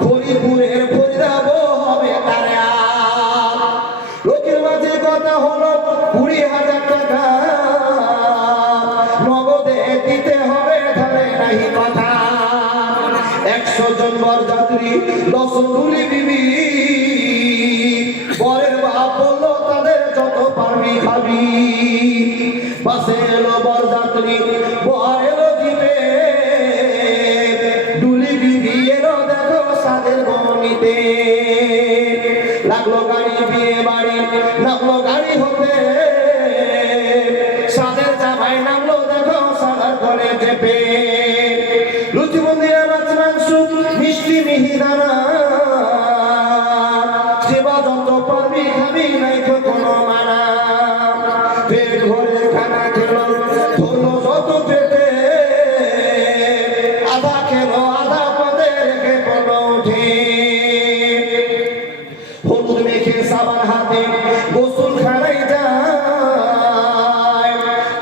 ফরিদপুরের ফরিদাব হবে লোকের মাঝে কথা হলো কুড়ি হাজার টাকা। নগদে দিতে হবে ধরে একশো জন বরযাত্রী, দশ গুলি বিবি। বাপ বলল, তাদের যত পারবি খাবি। বাসে এলো বরযাত্রী গাড়ি বিয়ে বাড়ি নামলো গাড়ি হতে সাবান হাতে গোসল খানাই যায়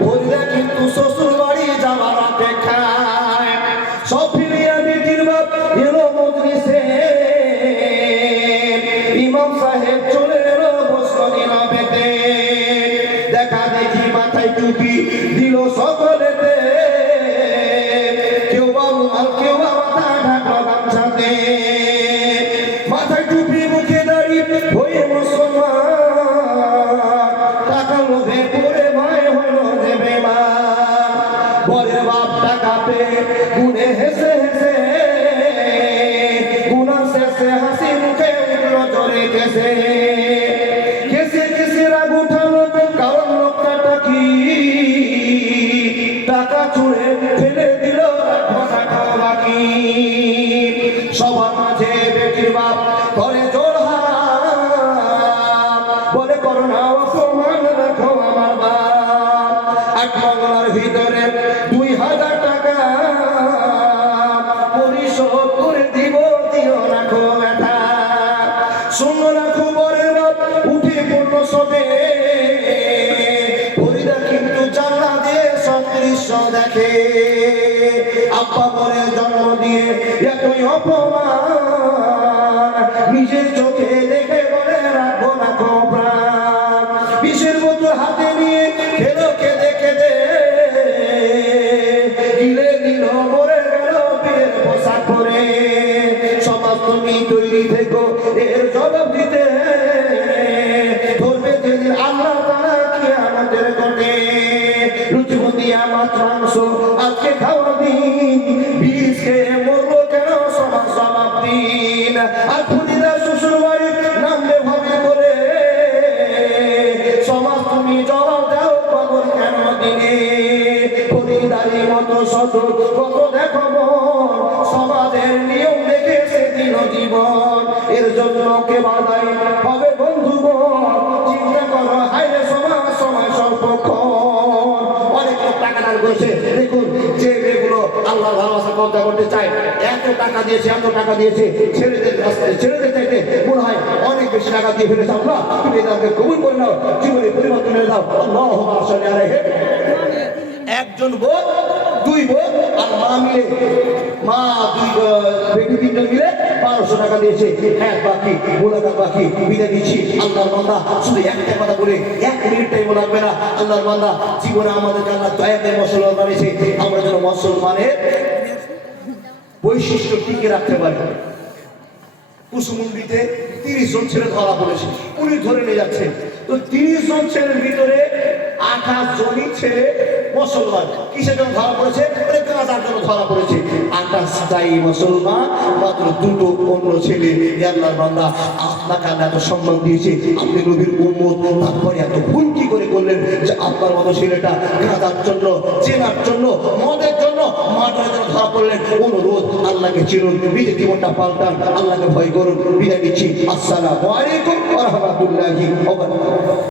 ভরিরা কিন্তু শ্বশুর বাড়ি যাওয়ার অপেক্ষায়। সব ফিরিয়া বেটির বাপ এলো ইমাম সাহেব চলে এলো নবেতে। দেখা দেখি মাথায় টুপি দিল সকলেতে। উঠল কেসে কেসে রাগ উঠালো কারণ লোকটা কি? টাকা চুড়ে ফেলে দিল বাকি। সবার মাঝে বেটির বাপ করে বলে, করোনা রাখো আমার বাপ। এক বাংলার ভিতরে রাখো বরের উঠে পড়ল সবে। ফরিদা কিন্তু জানলা দিয়ে দেখে। আব্বা বলে জন্ম দিয়ে এতই অপমান। নিজের দেখে বলে রাখো রাখো প্রাণ। বিষের বোতল হাতে নিয়ে খেলো খেদে খেদে গিলে দিল মরে গেল, বিয়ের সমাজ তুমি তৈরি থেকো, এর জবাব দিতে। ধরবে যেদিন আল্লাহ তারা কি আমাদের ঘটে রুচিমতি আমার মাংস আজকে খাওয়া দিন। বিষ খেয়ে কেন? সমাজ জবাব দিন। আর খুদিরা শ্বশুর বাড়ি নামবে ভাবে করে। সমাজ তুমি জবাব দাও, কবর কেন দিনে খরিদারি মতো শত কত দেখো সমাজের নিয়ম জীবন, এর জন্য কে বাধাই হবে বন্ধুগণ চিন্তা করো হাইরে সমাজ সময় স্বল্পক্ষণ অনেক লোক টাকা দান করেছে। দেখুন, যে মেয়েগুলো আল্লাহ ভালোবাসা কবজা করতে চায়, এত টাকা দিয়েছে, এত টাকা দিয়েছে। ছেলেদের ছেলেদের চাইতে মনে হয় অনেক বেশি টাকা দিয়ে ফেলেছে। আল্লাহ, তুমি এদেরকে কবুল করে নাও। জীবনে পরিবর্তন এনে দাও আল্লাহ একজন বোন দুই বোন আর মা মিলে মা, দুই বেটি, তিনজন মিলে বারোশো টাকা দিয়েছে। হ্যাঁ বাকি বাকি, বিদায় দিচ্ছি আল্লাহর শুধু একটা কথা বলে এক মিনিট টাইম লাগবে না। আল্লাহর জীবনে আল্লাহ দয়া দেয় মুসলমান বানিয়েছে, আমরা যেন মুসলমানের বৈশিষ্ট্য টিকে রাখতে পারি। কুসুমুন্ডিতে তিরিশ জন ছেলে ধরা পড়েছে। পুলিশ ধরে নিয়ে যাচ্ছে। তো তিরিশ জন ছেলের ভিতরে আঠাশ জনই ছেলে মুসলমান। কিসের জন্য ধরা পড়েছে? মানে গাঁজার জন্য ধরা পড়েছে। আঠাশটাই মুসলমান, মাত্র দুটো অন্য ছেলে, আল্লাহর বান্দা, আপনাকে আল্লাহ এত সম্মান দিয়েছে, আপনি নবীর উম্মত। তারপরে এত ভুল কি করে করলেন যে আপনার মতো ছেলেটা গাঁজার জন্য, চেনার জন্য, মদের জন্য মাটার জন্য ধরা পড়লেন। অনুরোধ, আল্লাহকে চিনুন, নিজের জীবনটা পাল্টান, আল্লাহকে ভয় করুন। বিদায় দিচ্ছি আসসালামু আলাইকুম রাহমাতুল্লাহি